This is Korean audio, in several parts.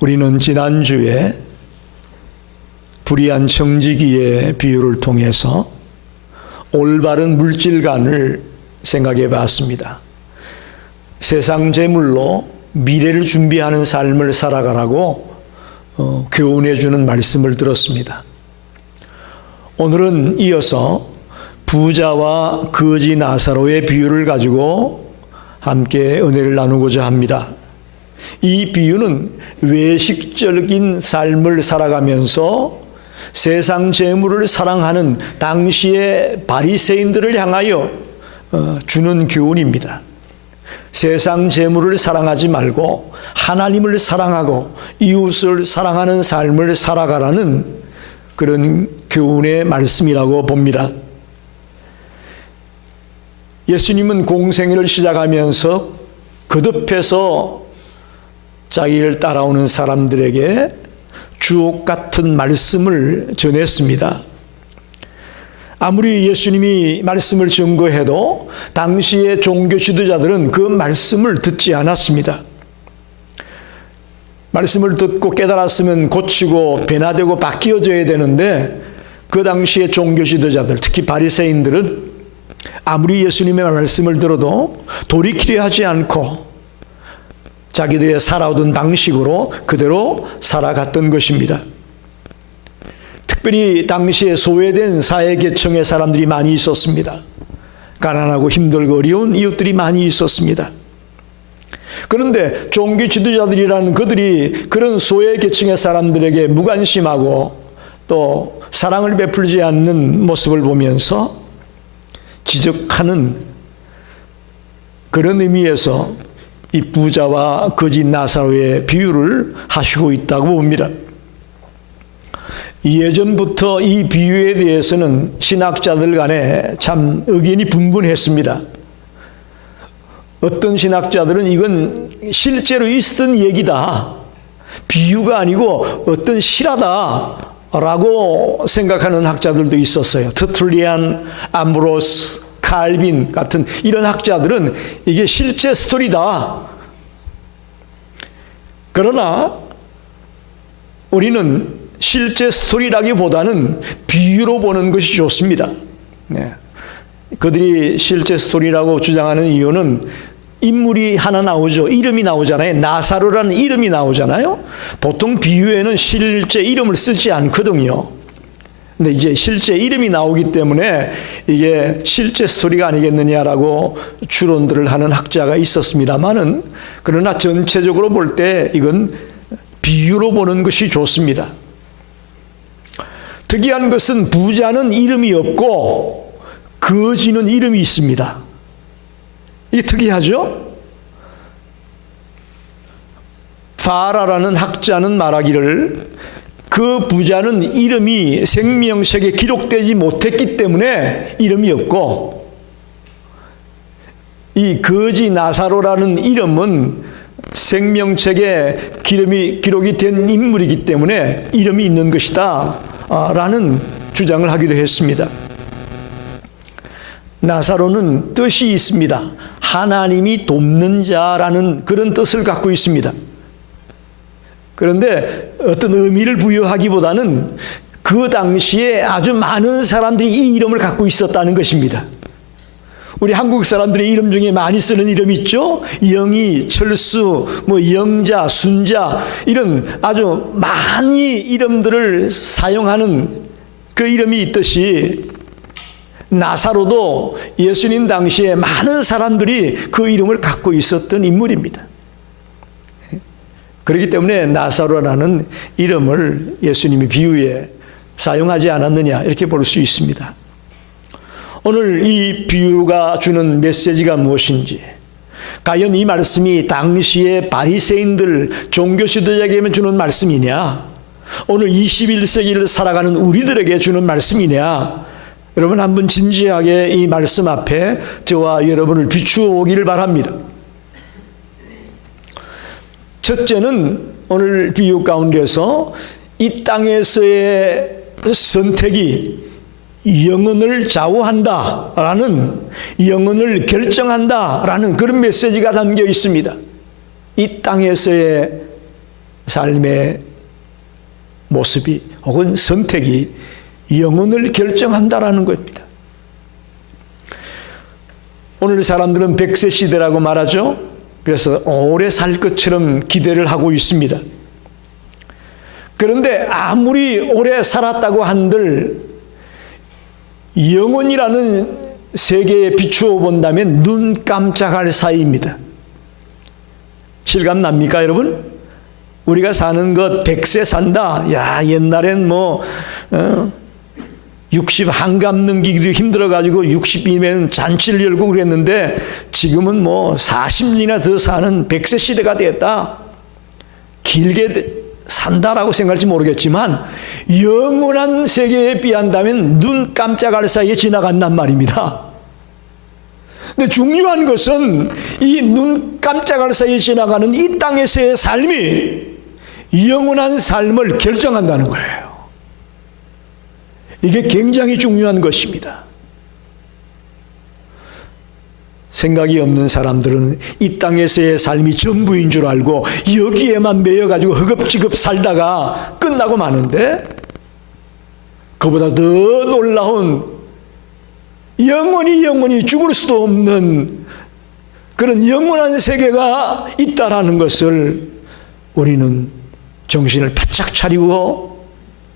우리는 지난주에 불의한 청지기의 비유를 통해서 올바른 물질관을 생각해 봤습니다. 세상 재물로 미래를 준비하는 삶을 살아가라고 교훈해 주는 말씀을 들었습니다. 오늘은 이어서 부자와 거지 나사로의 비유를 가지고 함께 은혜를 나누고자 합니다. 이 비유는 외식적인 삶을 살아가면서 세상 재물을 사랑하는 당시의 바리새인들을 향하여 주는 교훈입니다. 세상 재물을 사랑하지 말고 하나님을 사랑하고 이웃을 사랑하는 삶을 살아가라는 그런 교훈의 말씀이라고 봅니다. 예수님은 공생애를 시작하면서 거듭해서 자기를 따라오는 사람들에게 주옥 같은 말씀을 전했습니다. 아무리 예수님이 말씀을 증거해도 당시의 종교 지도자들은 그 말씀을 듣지 않았습니다. 말씀을 듣고 깨달았으면 고치고 변화되고 바뀌어져야 되는데 그 당시의 종교 지도자들, 특히 바리새인들은 아무리 예수님의 말씀을 들어도 돌이키려 하지 않고 자기들의 살아오던 방식으로 그대로 살아갔던 것입니다. 특별히 당시에 소외된 사회계층의 사람들이 많이 있었습니다. 가난하고 힘들고 어려운 이웃들이 많이 있었습니다. 그런데 종교 지도자들이라는 그들이 그런 소외계층의 사람들에게 무관심하고 또 사랑을 베풀지 않는 모습을 보면서 지적하는 그런 의미에서 이 부자와 거지 나사로의 비유를 하시고 있다고 봅니다. 예전부터 이 비유에 대해서는 신학자들 간에 참 의견이 분분했습니다. 어떤 신학자들은 이건 실제로 있었던 얘기다, 비유가 아니고 어떤 실화다 라고 생각하는 학자들도 있었어요. 터툴리안, 암브로스, 칼빈 같은 이런 학자들은 이게 실제 스토리다. 그러나 우리는 실제 스토리라기보다는 비유로 보는 것이 좋습니다. 네. 그들이 실제 스토리라고 주장하는 이유는 인물이 하나 나오죠. 이름이 나오잖아요. 나사로라는 이름이 나오잖아요. 보통 비유에는 실제 이름을 쓰지 않거든요. 근데 이제 실제 이름이 나오기 때문에 이게 실제 스토리가 아니겠느냐라고 추론들을 하는 학자가 있었습니다만은, 그러나 전체적으로 볼 때 이건 비유로 보는 것이 좋습니다. 특이한 것은 부자는 이름이 없고 거지는 이름이 있습니다. 이게 특이하죠? 파라라는 학자는 말하기를 그 부자는 이름이 생명책에 기록되지 못했기 때문에 이름이 없고, 이 거지 나사로라는 이름은 생명책에 기록이 된 인물이기 때문에 이름이 있는 것이다 라는 주장을 하기도 했습니다. 나사로는 뜻이 있습니다. 하나님이 돕는 자라는 그런 뜻을 갖고 있습니다. 그런데 어떤 의미를 부여하기보다는 그 당시에 아주 많은 사람들이 이 이름을 갖고 있었다는 것입니다. 우리 한국 사람들의 이름 중에 많이 쓰는 이름이 있죠. 영희, 철수, 영자, 순자, 이런 아주 많이 이름들을 사용하는 그 이름이 있듯이 나사로도 예수님 당시에 많은 사람들이 그 이름을 갖고 있었던 인물입니다. 그렇기 때문에 나사로라는 이름을 예수님이 비유에 사용하지 않았느냐 이렇게 볼 수 있습니다. 오늘 이 비유가 주는 메시지가 무엇인지, 과연 이 말씀이 당시의 바리새인들, 종교 지도자에게 주는 말씀이냐, 오늘 21세기를 살아가는 우리들에게 주는 말씀이냐, 여러분 한번 진지하게 이 말씀 앞에 저와 여러분을 비추어 오기를 바랍니다. 첫째는 오늘 비유 가운데서 이 땅에서의 선택이 영혼을 좌우한다라는, 영혼을 결정한다라는 그런 메시지가 담겨 있습니다. 이 땅에서의 삶의 모습이 혹은 선택이 영혼을 결정한다라는 겁니다. 오늘 사람들은 100세 시대라고 말하죠. 그래서 오래 살 것처럼 기대를 하고 있습니다. 그런데 아무리 오래 살았다고 한들 영혼이라는 세계에 비추어 본다면 눈 깜짝할 사이입니다. 실감 납니까, 여러분? 우리가 사는 것 100세 산다. 야, 옛날엔 60 한갑 넘기기도 힘들어가지고 60이면 잔치를 열고 그랬는데 지금은 40년이나 더 사는 100세 시대가 됐다. 길게 산다라고 생각할지 모르겠지만 영원한 세계에 비한다면 눈 깜짝할 사이에 지나간단 말입니다. 근데 중요한 것은 이 눈 깜짝할 사이에 지나가는 이 땅에서의 삶이 영원한 삶을 결정한다는 거예요. 이게 굉장히 중요한 것입니다. 생각이 없는 사람들은 이 땅에서의 삶이 전부인 줄 알고 여기에만 매여가지고 허겁지겁 살다가 끝나고 마는데 그보다 더 놀라운 영원히 죽을 수도 없는 그런 영원한 세계가 있다라는 것을 우리는 정신을 바짝 차리고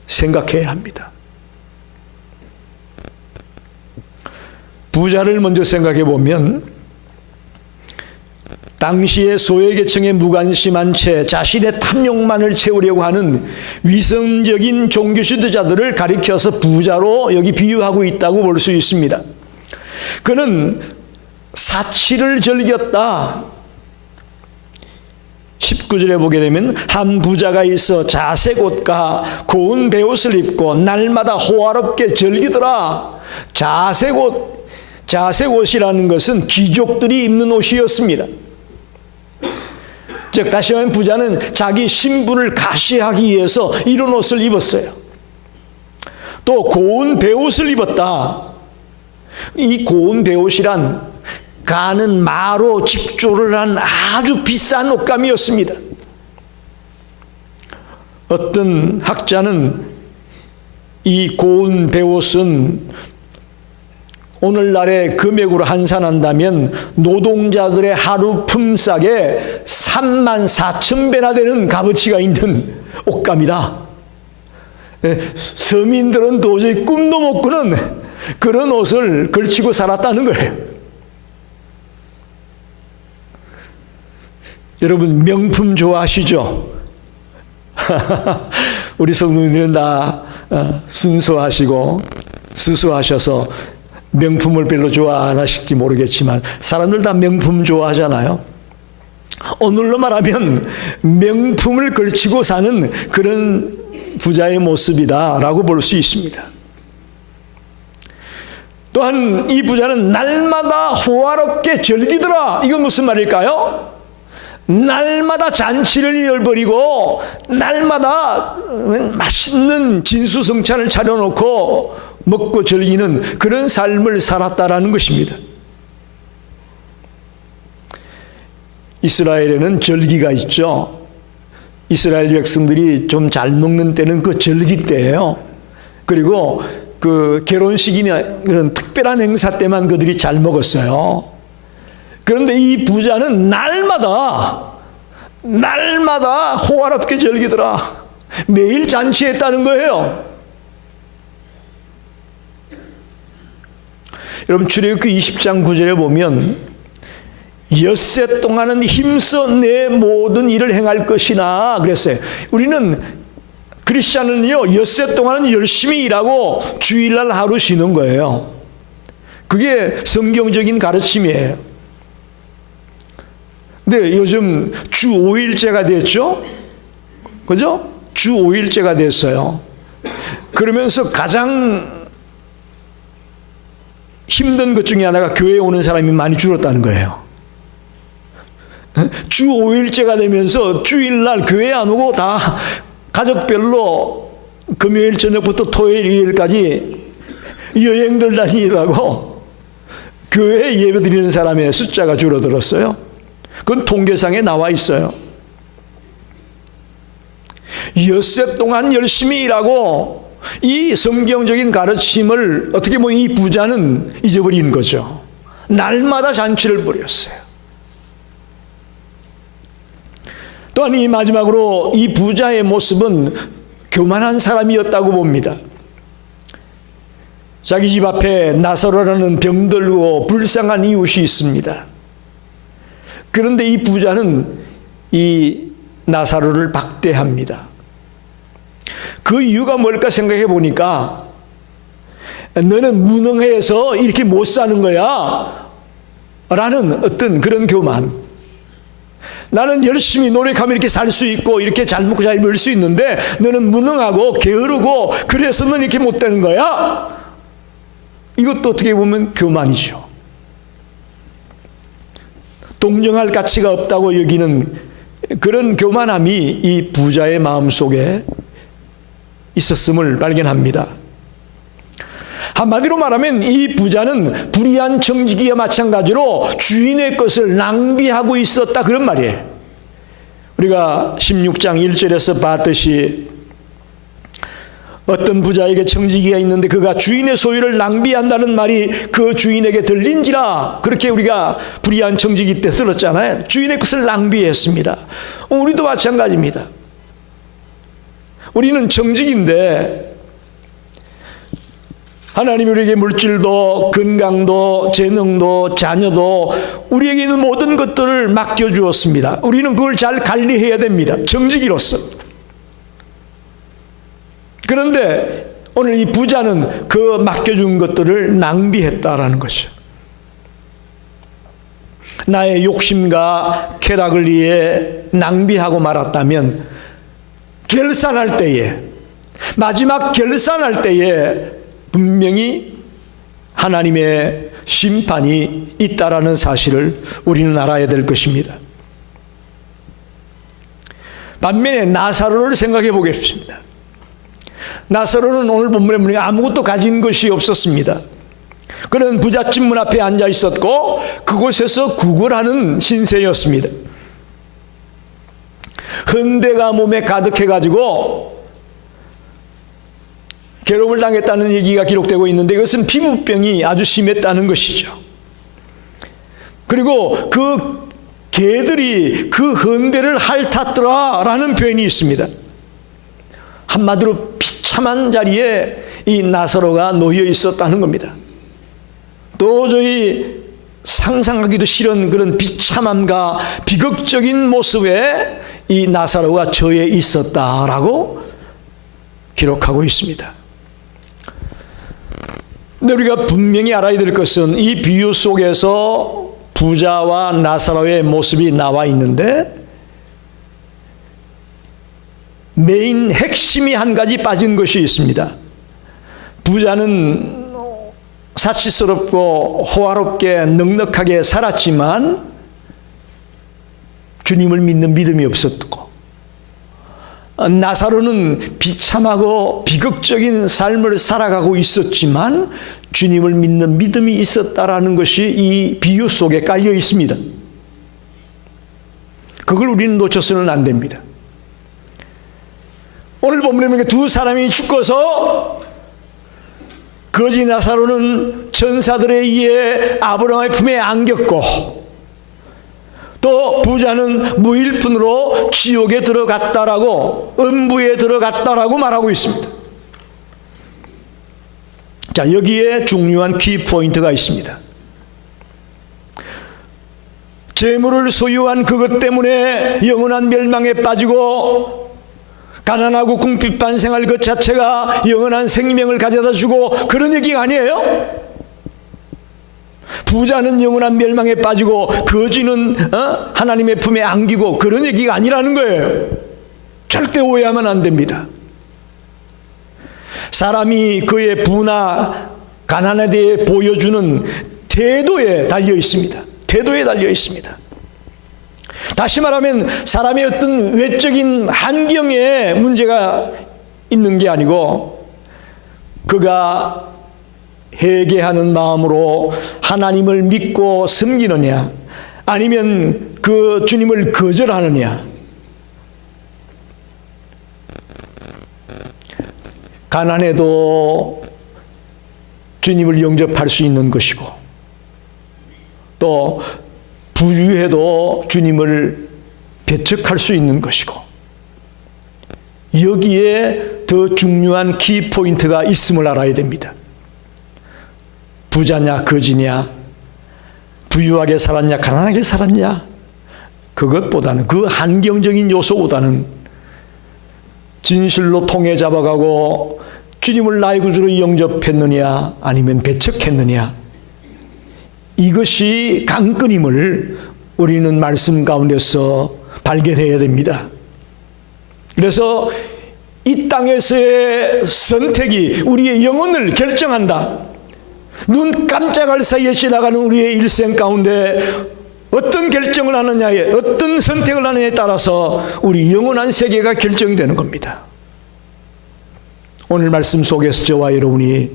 생각해야 합니다. 부자를 먼저 생각해 보면 당시의 소외계층에 무관심한 채 자신의 탐욕만을 채우려고 하는 위선적인 종교 지도자들을 가리켜서 부자로 여기 비유하고 있다고 볼 수 있습니다. 그는 사치를 즐겼다. 19절에 보게 되면 한 부자가 있어 자색 옷과 고운 베옷을 입고 날마다 호화롭게 즐기더라. 자색 옷이라는 것은 귀족들이 입는 옷이었습니다. 즉 다시 말하면 부자는 자기 신분을 가시하기 위해서 이런 옷을 입었어요. 또 고운 베옷을 입었다. 이 고운 베옷이란 가는 마로 직조를 한 아주 비싼 옷감이었습니다. 어떤 학자는 이 고운 베옷은 오늘날의 금액으로 환산한다면 노동자들의 하루 품삯에 34,000배나 되는 값어치가 있는 옷감이다. 서민들은 도저히 꿈도 못 꾸는 그런 옷을 걸치고 살았다는 거예요. 여러분 명품 좋아하시죠? 우리 성도님들은 다 순수하시고 수수하셔서 명품을 별로 좋아 안 하실지 모르겠지만 사람들 다 명품 좋아하잖아요. 오늘로 말하면 명품을 걸치고 사는 그런 부자의 모습이다라고 볼 수 있습니다. 또한 이 부자는 날마다 호화롭게 즐기더라. 이건 무슨 말일까요? 날마다 잔치를 열버리고 날마다 맛있는 진수성찬을 차려놓고 먹고 즐기는 그런 삶을 살았다라는 것입니다. 이스라엘에는 절기가 있죠. 이스라엘 백성들이 좀 잘 먹는 때는 그 절기 때예요. 그리고 그 결혼식이나 그런 특별한 행사 때만 그들이 잘 먹었어요. 그런데 이 부자는 날마다 호화롭게 즐기더라. 매일 잔치했다는 거예요. 여러분 출애굽기 20장 9절에 보면 엿새 동안은 힘써 내 모든 일을 행할 것이나 그랬어요. 우리는 크리스찬은요 엿새 동안은 열심히 일하고 주일날 하루 쉬는 거예요. 그게 성경적인 가르침이에요. 근데 요즘 주 5일제가 됐죠? 그죠? 주 5일제가 됐어요. 그러면서 가장 힘든 것 중에 하나가 교회에 오는 사람이 많이 줄었다는 거예요. 주 5일제가 되면서 주일날 교회 안 오고 다 가족별로 금요일 저녁부터 토요일 일요일까지 여행들 다니라고 교회에 예배드리는 사람의 숫자가 줄어들었어요. 그건 통계상에 나와 있어요. 엿새 동안 열심히 일하고 이 성경적인 가르침을 어떻게 보면 이 부자는 잊어버린 거죠. 날마다 잔치를 벌였어요. 또한 이 마지막으로 이 부자의 모습은 교만한 사람이었다고 봅니다. 자기 집 앞에 나사로라는 병들고 불쌍한 이웃이 있습니다. 그런데 이 부자는 이 나사로를 박대합니다. 그 이유가 뭘까 생각해 보니까 너는 무능해서 이렇게 못 사는 거야 라는 어떤 그런 교만. 나는 열심히 노력하면 이렇게 살 수 있고 이렇게 잘 먹고 잘 입을 수 있는데 너는 무능하고 게으르고 그래서 너는 이렇게 못 되는 거야. 이것도 어떻게 보면 교만이죠. 동정할 가치가 없다고 여기는 그런 교만함이 이 부자의 마음속에 있었음을 발견합니다. 한마디로 말하면 이 부자는 불의한 청지기와 마찬가지로 주인의 것을 낭비하고 있었다 그런 말이에요. 우리가 16장 1절에서 봤듯이 어떤 부자에게 청지기가 있는데 그가 주인의 소유를 낭비한다는 말이 그 주인에게 들린지라 그렇게 우리가 불의한 청지기 때 들었잖아요. 주인의 것을 낭비했습니다. 우리도 마찬가지입니다. 우리는 청지기인데 하나님이 우리에게 물질도 건강도 재능도 자녀도 우리에게 있는 모든 것들을 맡겨주었습니다. 우리는 그걸 잘 관리해야 됩니다. 청지기로서. 그런데 오늘 이 부자는 그 맡겨준 것들을 낭비했다라는 것이죠. 나의 욕심과 쾌락을 위해 낭비하고 말았다면 결산할 때에 마지막 결산할 때에 분명히 하나님의 심판이 있다라는 사실을 우리는 알아야 될 것입니다. 반면에 나사로를 생각해 보겠습니다. 나사로는 오늘 본문에 보니까 아무것도 가진 것이 없었습니다. 그는 부잣집 문 앞에 앉아 있었고 그곳에서 구걸하는 신세였습니다. 헌대가 몸에 가득해가지고 괴로움을 당했다는 얘기가 기록되고 있는데 이것은 피부병이 아주 심했다는 것이죠. 그리고 그 개들이 그 헌대를 핥았더라라는 표현이 있습니다. 한마디로 비참한 자리에 이 나사로가 놓여 있었다는 겁니다. 도저히 상상하기도 싫은 그런 비참함과 비극적인 모습에 이 나사로가 처해 있었다라고 기록하고 있습니다. 근데 우리가 분명히 알아야 될 것은 이 비유 속에서 부자와 나사로의 모습이 나와 있는데 메인 핵심이 한 가지 빠진 것이 있습니다. 부자는 사치스럽고 호화롭게 넉넉하게 살았지만 주님을 믿는 믿음이 없었고 나사로는 비참하고 비극적인 삶을 살아가고 있었지만 주님을 믿는 믿음이 있었다라는 것이 이 비유 속에 깔려 있습니다. 그걸 우리는 놓쳐서는 안 됩니다. 오늘 본문에 두 사람이 죽어서 거지 나사로는 천사들에 의해 아브라함의 품에 안겼고 또 부자는 무일푼으로 지옥에 들어갔다라고 음부에 들어갔다라고 말하고 있습니다. 자, 여기에 중요한 키포인트가 있습니다. 재물을 소유한 그것 때문에 영원한 멸망에 빠지고 가난하고 궁핍한 생활 그 자체가 영원한 생명을 가져다 주고 그런 얘기가 아니에요. 부자는 영원한 멸망에 빠지고 거지는 하나님의 품에 안기고 그런 얘기가 아니라는 거예요. 절대 오해하면 안 됩니다. 사람이 그의 부나 가난에 대해 보여주는 태도에 달려 있습니다. 태도에 달려 있습니다. 다시 말하면 사람의 어떤 외적인 환경에 문제가 있는 게 아니고 그가 회개하는 마음으로 하나님을 믿고 섬기느냐 아니면 그 주님을 거절하느냐 가난해도 주님을 영접할 수 있는 것이고, 또 부유해도 주님을 배척할 수 있는 것이고, 여기에 더 중요한 키포인트가 있음을 알아야 됩니다. 부자냐 거지냐, 부유하게 살았냐 가난하게 살았냐, 그것보다는, 그 환경적인 요소보다는 진실로 통해 잡아가고 주님을 나의 구주로 영접했느냐 아니면 배척했느냐, 이것이 관건임을 우리는 말씀 가운데서 발견해야 됩니다. 그래서 이 땅에서의 선택이 우리의 영혼을 결정한다. 눈 깜짝할 사이에 지나가는 우리의 일생 가운데 어떤 결정을 하느냐에, 어떤 선택을 하느냐에 따라서 우리 영원한 세계가 결정이 되는 겁니다. 오늘 말씀 속에서 저와 여러분이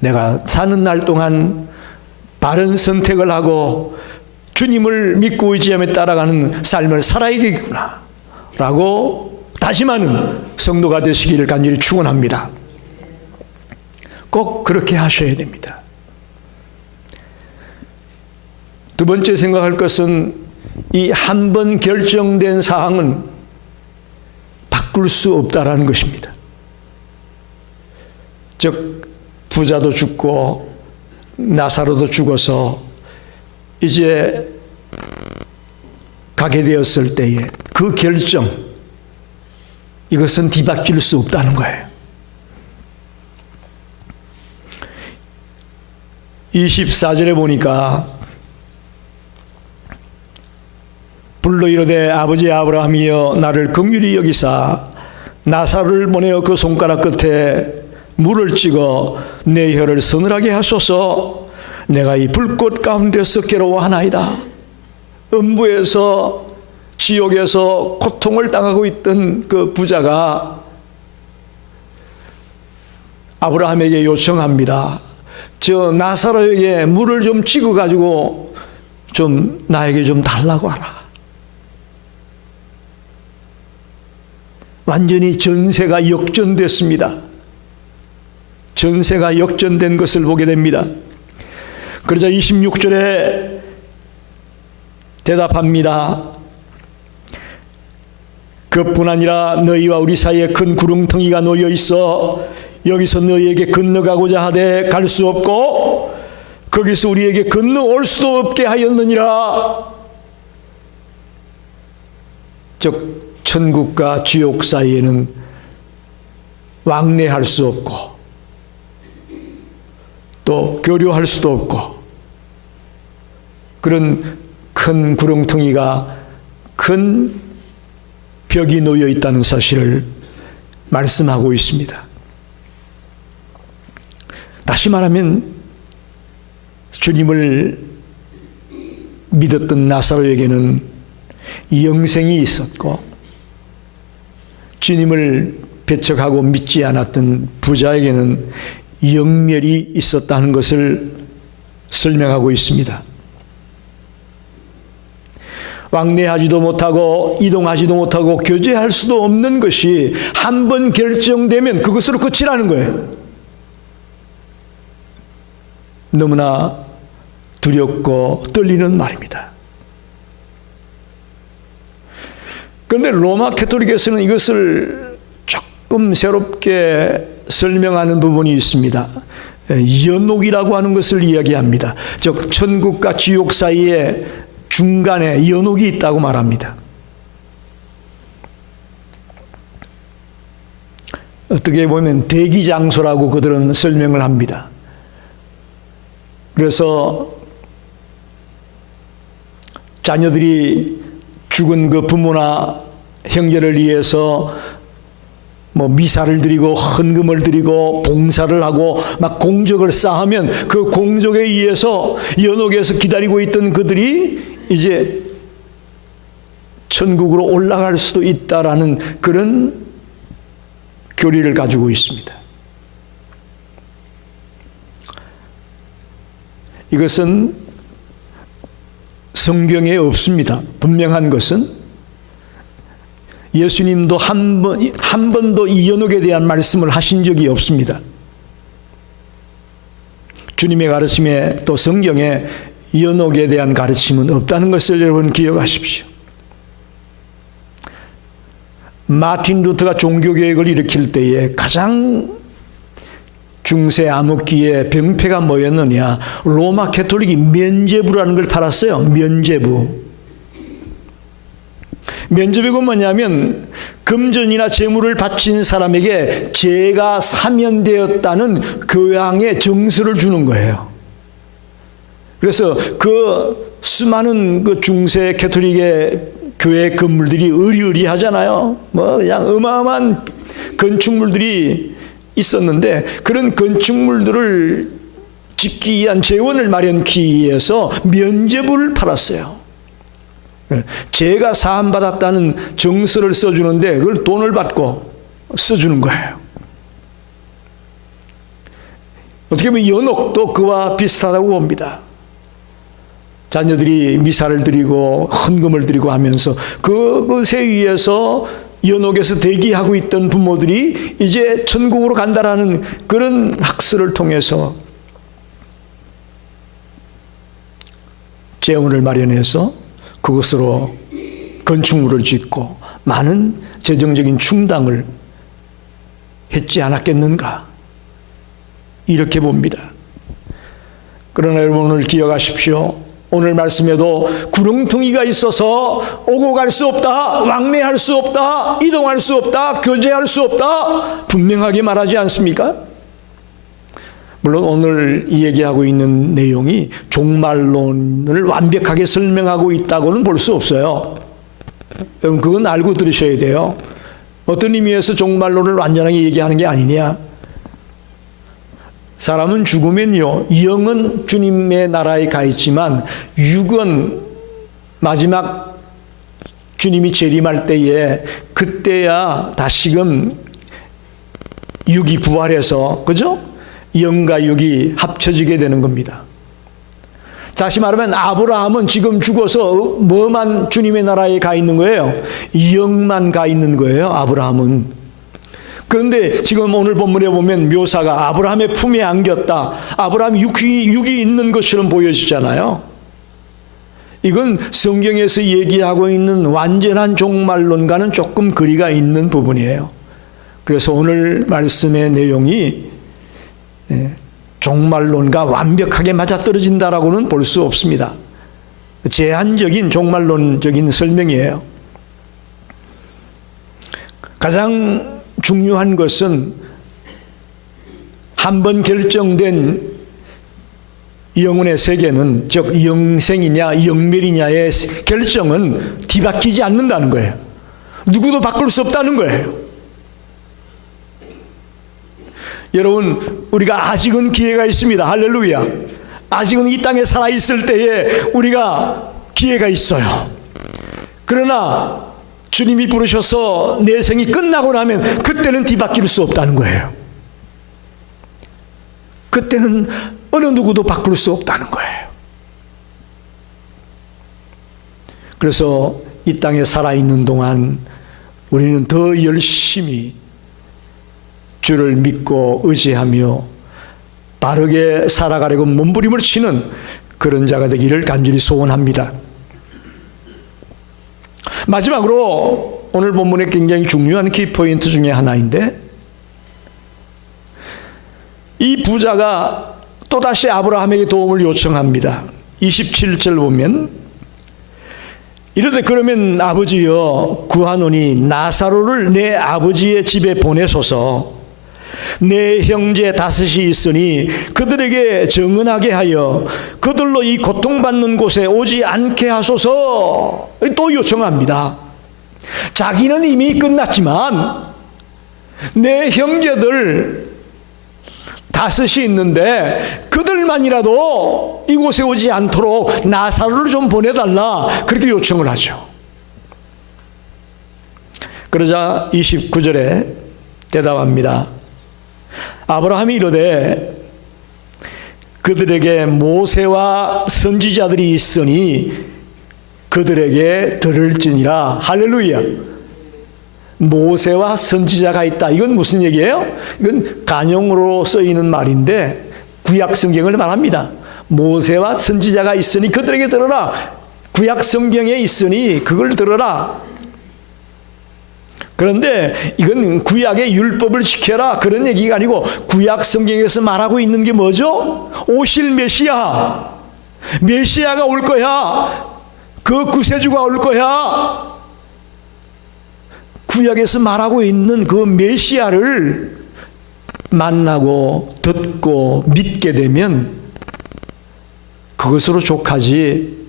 내가 사는 날 동안 바른 선택을 하고 주님을 믿고 의지하며 따라가는 삶을 살아야 되겠구나 라고 다짐하는 성도가 되시기를 간절히 축원합니다. 꼭 그렇게 하셔야 됩니다. 두 번째 생각할 것은, 이 한 번 결정된 사항은 바꿀 수 없다라는 것입니다. 즉 부자도 죽고 나사로도 죽어서 이제 가게 되었을 때에 그 결정, 이것은 뒤바뀔 수 없다는 거예요. 24절에 보니까 불러 이르되 아버지 아브라함이여 나를 긍휼히 여기사 나사로를 보내어 그 손가락 끝에 물을 찍어 내 혀를 서늘하게 하소서. 내가 이 불꽃 가운데서 괴로워하나이다. 음부에서 지옥에서 고통을 당하고 있던 그 부자가 아브라함에게 요청합니다. 저 나사로에게 물을 좀 찍어 가지고 좀 나에게 좀 달라고 하라. 완전히 전세가 역전됐습니다. 전세가 역전된 것을 보게 됩니다. 그러자 26절에 대답합니다. 그뿐 아니라 너희와 우리 사이에 큰 구렁텅이가 놓여 있어 여기서 너희에게 건너가고자 하되 갈 수 없고 거기서 우리에게 건너올 수도 없게 하였느니라. 즉 천국과 지옥 사이에는 왕래할 수 없고 또 교류할 수도 없고 그런 큰 구렁텅이가, 큰 벽이 놓여 있다는 사실을 말씀하고 있습니다. 다시 말하면 주님을 믿었던 나사로에게는 영생이 있었고 주님을 배척하고 믿지 않았던 부자에게는 영멸이 있었다는 것을 설명하고 있습니다. 왕래하지도 못하고 이동하지도 못하고 교제할 수도 없는 것이 한 번 결정되면 그것으로 끝이라는 거예요. 너무나 두렵고 떨리는 말입니다. 그런데 로마 가톨릭에서는 이것을 조금 새롭게 설명하는 부분이 있습니다. 연옥이라고 하는 것을 이야기합니다. 즉 천국과 지옥 사이에 중간에 연옥이 있다고 말합니다. 어떻게 보면 대기장소라고 그들은 설명을 합니다. 그래서 자녀들이 죽은 그 부모나 형제를 위해서 미사를 드리고 헌금을 드리고 봉사를 하고 막 공적을 쌓으면 그 공적에 의해서 연옥에서 기다리고 있던 그들이 이제 천국으로 올라갈 수도 있다라는 그런 교리를 가지고 있습니다. 이것은 성경에 없습니다. 분명한 것은 예수님도 한 번도 이 연옥에 대한 말씀을 하신 적이 없습니다. 주님의 가르침에 또 성경에 연옥에 대한 가르침은 없다는 것을 여러분 기억하십시오. 마틴 루터가 종교개혁을 일으킬 때에 가장 중세 암흑기에 병폐가 뭐였느냐? 로마 캐톨릭이 면죄부라는 걸 팔았어요. 면죄부. 면죄부가 뭐냐면 금전이나 재물을 바친 사람에게 죄가 사면되었다는 교양의 정서를 주는 거예요. 그래서 그 수많은 그 중세 캐톨릭의 교회 건물들이 의리의리하잖아요. 뭐 그냥 어마어마한 건축물들이 있었는데 그런 건축물들을 짓기 위한 재원을 마련하기 위해서 면죄부를 팔았어요. 죄가 사함받았다는 정서를 써주는데 그걸 돈을 받고 써주는 거예요. 어떻게 보면 연옥도 그와 비슷하다고 봅니다. 자녀들이 미사를 드리고 헌금을 드리고 하면서 그것에 의해서 연옥에서 대기하고 있던 부모들이 이제 천국으로 간다라는 그런 학설을 통해서 재원을 마련해서 그것으로 건축물을 짓고 많은 재정적인 충당을 했지 않았겠는가 이렇게 봅니다. 그러나 여러분 오늘 기억하십시오. 오늘 말씀에도 구렁텅이가 있어서 오고 갈 수 없다, 왕래할 수 없다, 이동할 수 없다, 교제할 수 없다 분명하게 말하지 않습니까? 물론 오늘 얘기하고 있는 내용이 종말론을 완벽하게 설명하고 있다고는 볼 수 없어요. 여러분 그건 알고 들으셔야 돼요. 어떤 의미에서 종말론을 완전하게 얘기하는 게 아니냐. 사람은 죽으면요, 영은 주님의 나라에 가 있지만 육은 마지막 주님이 재림할 때에 그때야 다시금 육이 부활해서, 그죠? 영과 육이 합쳐지게 되는 겁니다. 다시 말하면 아브라함은 지금 죽어서 뭐만 주님의 나라에 가 있는 거예요? 영만 가 있는 거예요, 아브라함은. 그런데 지금 오늘 본문에 보면 묘사가 아브라함의 품에 안겼다. 아브라함 육이 있는 것처럼 보여지잖아요. 이건 성경에서 얘기하고 있는 완전한 종말론과는 조금 거리가 있는 부분이에요. 그래서 오늘 말씀의 내용이 종말론과 완벽하게 맞아떨어진다라고는 볼 수 없습니다. 제한적인 종말론적인 설명이에요. 가장 중요한 것은 한번 결정된 영혼의 세계는, 즉 영생이냐 영멸이냐의 결정은 뒤바뀌지 않는다는 거예요. 누구도 바꿀 수 없다는 거예요. 여러분, 우리가 아직은 기회가 있습니다. 할렐루야. 아직은 이 땅에 살아있을 때에 우리가 기회가 있어요. 그러나 주님이 부르셔서 내 생이 끝나고 나면 그때는 뒤바뀔 수 없다는 거예요. 그때는 어느 누구도 바꿀 수 없다는 거예요. 그래서 이 땅에 살아있는 동안 우리는 더 열심히 주를 믿고 의지하며 바르게 살아가려고 몸부림을 치는 그런 자가 되기를 간절히 소원합니다. 마지막으로 오늘 본문의 굉장히 중요한 키포인트 중에 하나인데, 이 부자가 또다시 아브라함에게 도움을 요청합니다. 27절 보면 이르되 그러면 아버지여 구하노니 나사로를 내 아버지의 집에 보내소서. 내 형제 5이 있으니 그들에게 정언하게 하여 그들로 이 고통받는 곳에 오지 않게 하소서. 또 요청합니다. 자기는 이미 끝났지만 내 형제들 5이 있는데 그들만이라도 이곳에 오지 않도록 나사로를 좀 보내달라, 그렇게 요청을 하죠. 그러자 29절에 대답합니다. 아브라함이 이르되 그들에게 모세와 선지자들이 있으니 그들에게 들을지니라. 할렐루야. 모세와 선지자가 있다. 이건 무슨 얘기예요? 이건 간용으로 쓰이는 말인데 구약 성경을 말합니다. 모세와 선지자가 있으니 그들에게 들어라. 구약 성경에 있으니 그걸 들어라. 그런데 이건 구약의 율법을 지켜라 그런 얘기가 아니고 구약 성경에서 말하고 있는 게 뭐죠? 오실 메시아. 메시아가 올 거야. 그 구세주가 올 거야. 구약에서 말하고 있는 그 메시아를 만나고 듣고 믿게 되면 그것으로 족하지.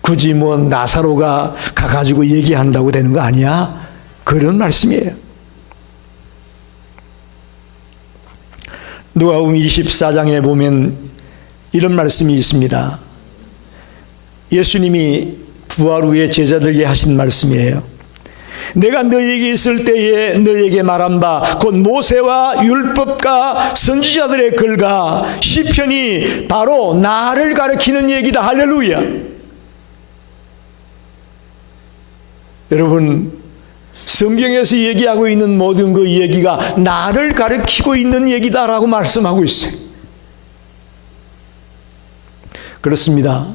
굳이 뭐 나사로가 가가지고 얘기한다고 되는 거 아니야? 그런 말씀이에요. 누가복음 24장에 보면 이런 말씀이 있습니다. 예수님이 부활 후에 제자들에게 하신 말씀이에요. 내가 너희에게 있을 때에 너희에게 말한 바 곧 모세와 율법과 선지자들의 글과 시편이 바로 나를 가리키는 얘기다. 할렐루야. 여러분, 성경에서 얘기하고 있는 모든 그 얘기가 나를 가리키고 있는 얘기다라고 말씀하고 있어요. 그렇습니다.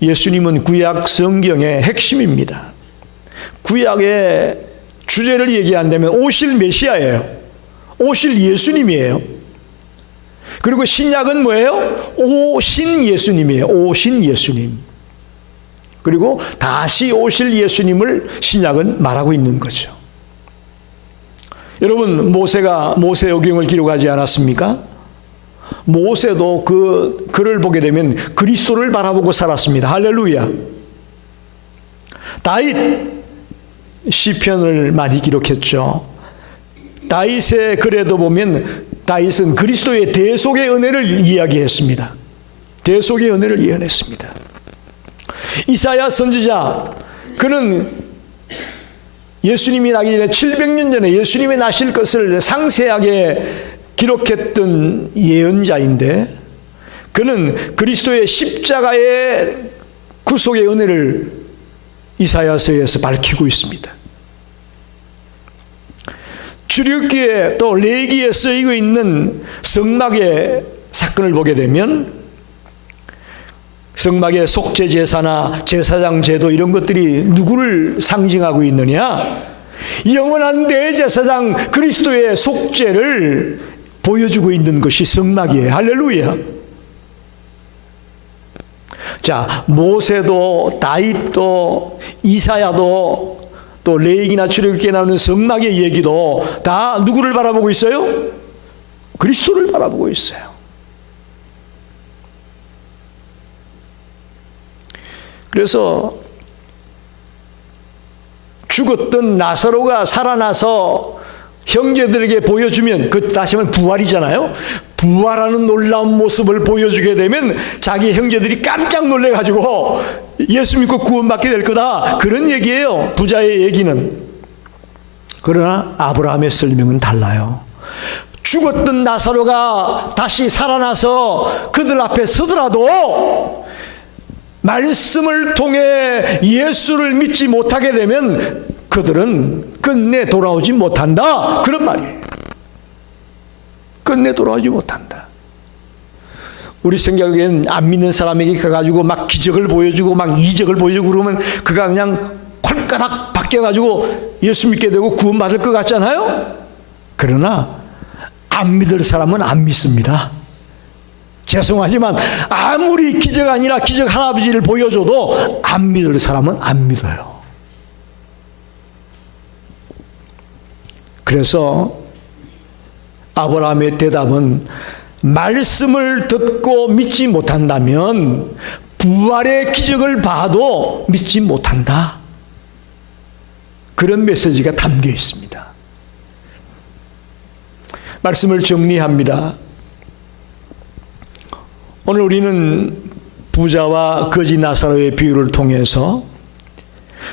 예수님은 구약 성경의 핵심입니다. 구약의 주제를 얘기한다면 오실 메시아예요. 오실 예수님이에요. 그리고 신약은 뭐예요? 오신 예수님이에요. 오신 예수님. 그리고 다시 오실 예수님을 신약은 말하고 있는 거죠. 여러분, 모세가 모세오경을 기록하지 않았습니까? 모세도 그 글을 보게 되면 그리스도를 바라보고 살았습니다. 할렐루야. 다윗 시편을 많이 기록했죠. 다윗의 글에도 보면 다윗은 그리스도의 대속의 은혜를 이야기했습니다. 대속의 은혜를 예언했습니다. 이사야 선지자, 그는 예수님이 나기 전에 700년 전에 예수님이 나실 것을 상세하게 기록했던 예언자인데 그는 그리스도의 십자가의 구속의 은혜를 이사야서에서 밝히고 있습니다. 출애굽기에 또 레위기에 쓰이고 있는 성막의 사건을 보게 되면 성막의 속죄 제사나 제사장 제도 이런 것들이 누구를 상징하고 있느냐? 영원한 대제사장 그리스도의 속죄를 보여주고 있는 것이 성막이에요. 할렐루야. 자, 모세도 다윗도 이사야도 또 레위기나 출애굽기에 나오는 성막의 얘기도 다 누구를 바라보고 있어요? 그리스도를 바라보고 있어요. 그래서 죽었던 나사로가 살아나서 형제들에게 보여주면 그 다시 하면 부활이잖아요. 부활하는 놀라운 모습을 보여주게 되면 자기 형제들이 깜짝 놀래가지고 예수 믿고 구원받게 될 거다. 그런 얘기예요. 부자의 얘기는. 그러나 아브라함의 설명은 달라요. 죽었던 나사로가 다시 살아나서 그들 앞에 서더라도 말씀을 통해 예수를 믿지 못하게 되면 그들은 끝내 돌아오지 못한다. 그런 말이에요. 끝내 돌아오지 못한다. 우리 생각엔 안 믿는 사람에게 가가지고 막 기적을 보여주고 막 이적을 보여주고 그러면 그가 그냥 콜까닥 바뀌어가지고 예수 믿게 되고 구원받을 것 같잖아요. 그러나 안 믿을 사람은 안 믿습니다. 죄송하지만 아무리 기적 아니라 기적 할아버지를 보여줘도 안 믿을 사람은 안 믿어요. 그래서 아브라함의 대답은 말씀을 듣고 믿지 못한다면 부활의 기적을 봐도 믿지 못한다. 그런 메시지가 담겨 있습니다. 말씀을 정리합니다. 오늘 우리는 부자와 거지 나사로의 비유를 통해서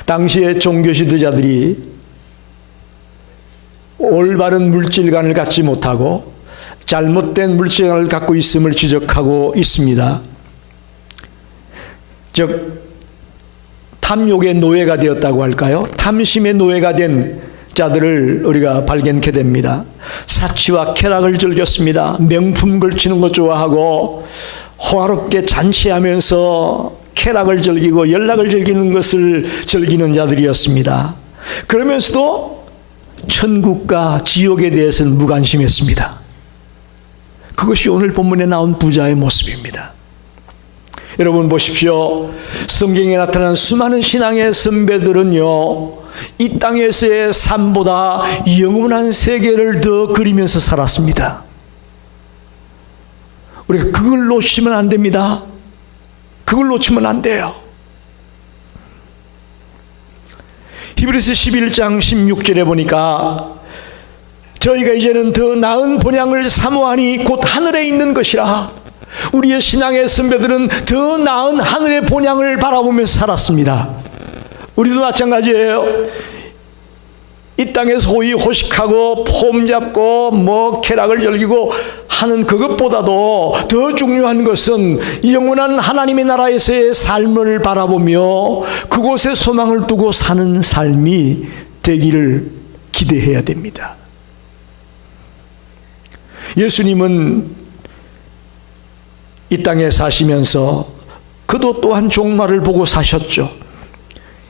당시의 종교 지도자들이 올바른 물질관을 갖지 못하고 잘못된 물질관을 갖고 있음을 지적하고 있습니다. 즉 탐욕의 노예가 되었다고 할까요? 탐심의 노예가 된 자들을 우리가 발견케 됩니다. 사치와 쾌락을 즐겼습니다. 명품 걸치는 것 좋아하고 호화롭게 잔치하면서 쾌락을 즐기고 연락을 즐기는 것을 즐기는 자들이었습니다. 그러면서도 천국과 지옥에 대해서는 무관심했습니다. 그것이 오늘 본문에 나온 부자의 모습입니다. 여러분 보십시오. 성경에 나타난 수많은 신앙의 선배들은요, 이 땅에서의 삶보다 영원한 세계를 더 그리면서 살았습니다. 우리가 그걸 놓치면 안 됩니다. 그걸 놓치면 안 돼요. 히브리서 11장 16절에 보니까 저희가 이제는 더 나은 본향을 사모하니 곧 하늘에 있는 것이라. 우리의 신앙의 선배들은 더 나은 하늘의 본향을 바라보면서 살았습니다. 우리도 마찬가지예요. 이 땅에서 호의호식하고 폼 잡고 쾌락을 즐기고 하는 그것보다도 더 중요한 것은 영원한 하나님의 나라에서의 삶을 바라보며 그곳에 소망을 두고 사는 삶이 되기를 기대해야 됩니다. 예수님은 이 땅에 사시면서 그도 또한 종말을 보고 사셨죠.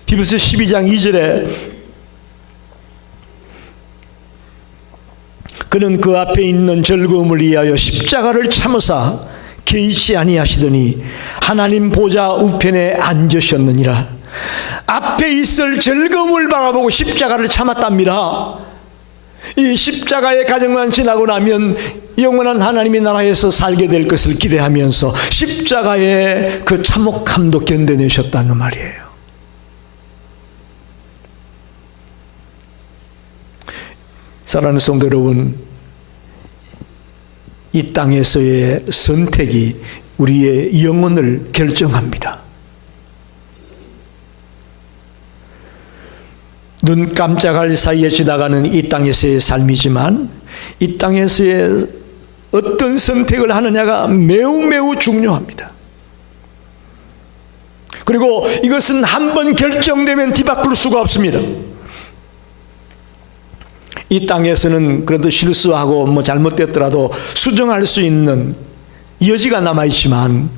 히브리서 12장 2절에 그는 그 앞에 있는 즐거움을 위하여 십자가를 참으사 개의치 아니하시더니 하나님 보좌 우편에 앉으셨느니라. 앞에 있을 즐거움을 바라보고 십자가를 참았답니다. 이 십자가의 과정만 지나고 나면 영원한 하나님의 나라에서 살게 될 것을 기대하면서 십자가의 그 참혹함도 견뎌내셨다는 말이에요. 사랑하는 성도 여러분, 이 땅에서의 선택이 우리의 영혼을 결정합니다. 눈 깜짝할 사이에 지나가는 이 땅에서의 삶이지만 이 땅에서의 어떤 선택을 하느냐가 매우 중요합니다. 그리고 이것은 한번 결정되면 뒤바꿀 수가 없습니다. 이 땅에서는 그래도 실수하고 잘못됐더라도 수정할 수 있는 여지가 남아있지만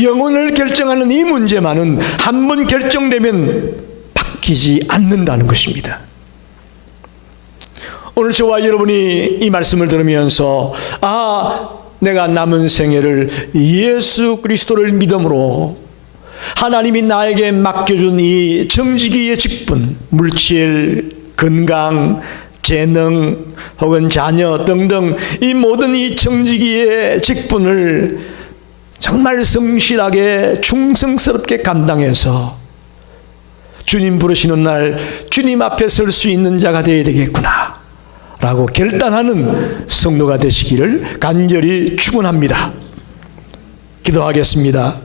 영혼을 결정하는 이 문제만은 한번 결정되면 바뀌지 않는다는 것입니다. 오늘 저와 여러분이 이 말씀을 들으면서 내가 남은 생애를 예수 그리스도를 믿음으로 하나님이 나에게 맡겨준 이 정직이의 직분, 물질, 건강, 재능 혹은 자녀 등등 이 모든 이 정직이의 직분을 정말 성실하게 충성스럽게 감당해서 주님 부르시는 날 주님 앞에 설 수 있는 자가 되어야 되겠구나 라고 결단하는 성도가 되시기를 간절히 축원합니다. 기도하겠습니다.